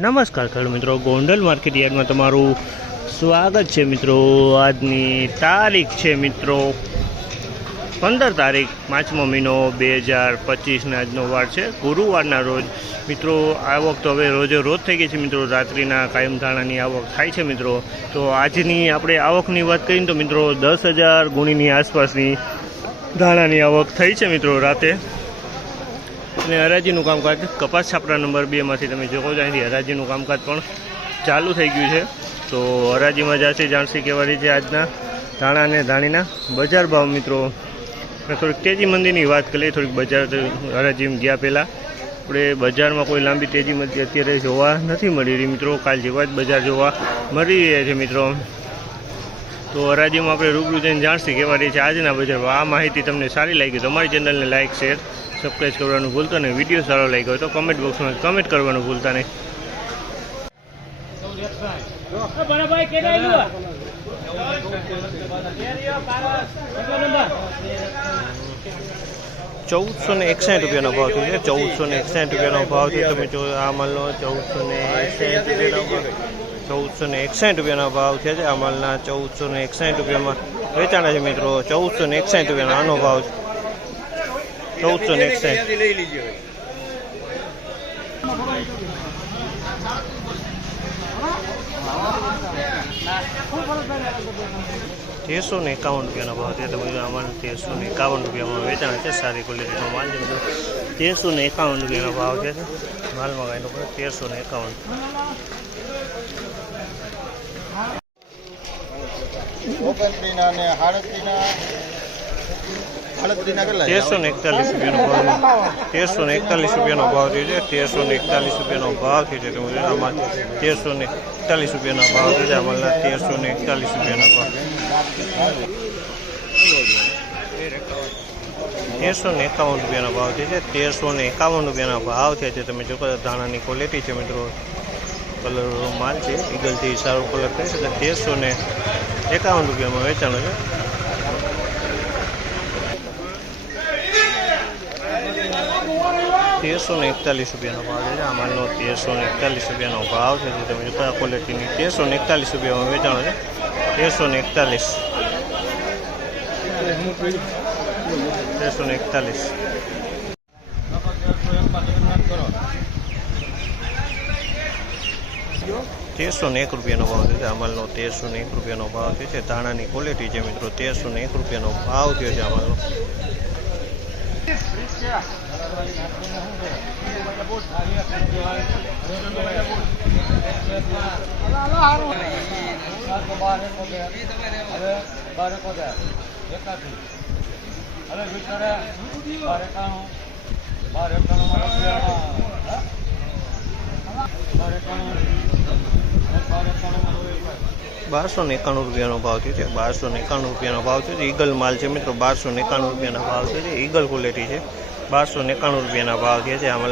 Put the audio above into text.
નમસ્કાર ખેડૂત મિત્રો. ગોંડલ માર્કેટ યાર્ડમાં તમારું સ્વાગત છે મિત્રો. આજની તારીખ છે મિત્રો પંદર તારીખ, પાંચમો મહિનો બે હજાર પચીસના આજનો વાર છે. ગુરુવારના રોજ મિત્રો આવક તો હવે રોજે રોજ થઈ ગઈ છે મિત્રો. રાત્રિના કાયમ ધાણાની આવક થાય છે મિત્રો. તો આજની આપણે આવકની વાત કરીએ તો મિત્રો દસ હજાર ગુણીની આસપાસની ધાણાની આવક થઈ છે મિત્રો રાતે. અને હરાજીનું કામકાજ, કપાસ છાપરા નંબર બેમાંથી તમે જોવો છો, અહીંથી હરાજીનું કામકાજ પણ ચાલુ થઈ ગયું છે. તો હરાજીમાં જાશે જાણસી કહેવાની છે આજના ધાણા અને ધાણીના બજાર ભાવ મિત્રો. મેં થોડીક તેજી મંદીની વાત કરીએ, થોડીક બજાર હરાજીમાં ગયા પહેલાં. આપણે બજારમાં કોઈ લાંબી તેજી મંદી અત્યારે જોવા નથી મળી રહી મિત્રો. કાલ જેવા જ બજાર જોવા મળી રહ્યા છે મિત્રો. તો હરાજીમાં આપણે રૂબરૂ જઈને જાણશું કેવા રહી છે આજના બજારમાં. આ માહિતી તમને સારી લાગી તો અમારી ચેનલને લાઇક શેર સબસ્ક્રાઈબ કરવાનું ભૂલતા નહીં. વીડિયો સારો લાગ્યો હોય તો કમેન્ટ બોક્સમાં કમેન્ટ કરવાનું ભૂલતા નહીં. બરાબર કેટલા ચૌદસો ને એકસાઠ રૂપિયાનો ભાવ થયો છે. ચૌદસો ને એકસાઠ રૂપિયાનો ભાવ થયો. તમે જો આ માલનો ચૌદસો ને એકસાઠ રૂપિયાનો ભાવ ચૌદસો ને એકસાઠ રૂપિયાનો ભાવ છે. આ માલના ચૌદસો ને એકસાઠ રૂપિયામાં વેચાણા છે મિત્રો. ચૌદસો ને એકસાઠ રૂપિયાનો આનો ભાવ છે. ચૌદસો ને એકસાઠ. તેરસો ને એકાવન રૂપિયાનો ભાવ છે તમે જો આમાં તેરસો ને એકાવન રૂપિયામાં વેચાણ છે. સારી ક્વોલિટીનો માલ છે. મિત્રો તેરસો ને એકાવન રૂપિયાનો ભાવ છે. માલમાં કાંઈ લોકો તેરસો ને એકાવન. ઓગણત્રીના? તેરસો ને એકતાલીસ રૂપિયાનો ભાવ તેરસો એકતાલીસ રૂપિયાનો ભાવ થયો છે તેરસો ને એકતાલીસ રૂપિયાનો ભાવ થયો છે તમે આમાં તેરસો ને એકતાલીસ રૂપિયાનો ભાવ થયો છે આમાં તેરસો ને એકતાલીસ રૂપિયાનો ભાવ તેરસો ને એકાવન રૂપિયાનો ભાવ થયો છે તેરસો ને એકાવન રૂપિયાનો ભાવ થયા છે તમે જો ધાણાની ક્વોલિટી છે મિત્રો. કલર માલ છે ઈગલથી સારો કલર કરી શકે તેરસો ને એકાવન રૂપિયામાં વેચાણો છે. તેરસો ને એકતાલીસ રૂપિયાનો ભાવ છે આમાંનો તેરસો ને એકતાલીસ રૂપિયાનો ભાવ છે. જે તમે જોતા ક્વોલિટીની તેરસો ને એકતાલીસ રૂપિયામાં વેચાણો છે તેરસો ને એકતાલીસ તેરસો ને એકતાલીસ તેરસો ને એક રૂપિયાનો ભાવ છે અમલનો તેરસો ને એક રૂપિયાનો ભાવ થયો છે. ધાણાની ક્વોલિટી છે મિત્રો, તેરસો ને એક રૂપિયાનો ભાવ થયો છે. અમલનો બારસો ને એકાણું રૂપિયાનો ભાવ થયો છે. બારસો ને એકાણું રૂપિયાનો ભાવ થયો છે. ઈગલ માલ છે મિત્રો, બારસો ને એકાણું રૂપિયાના ભાવ થયો છે. ઈગલ ક્વોલિટી છે. બારસો એકાણું રૂપિયાના ભાવ થયા છે આ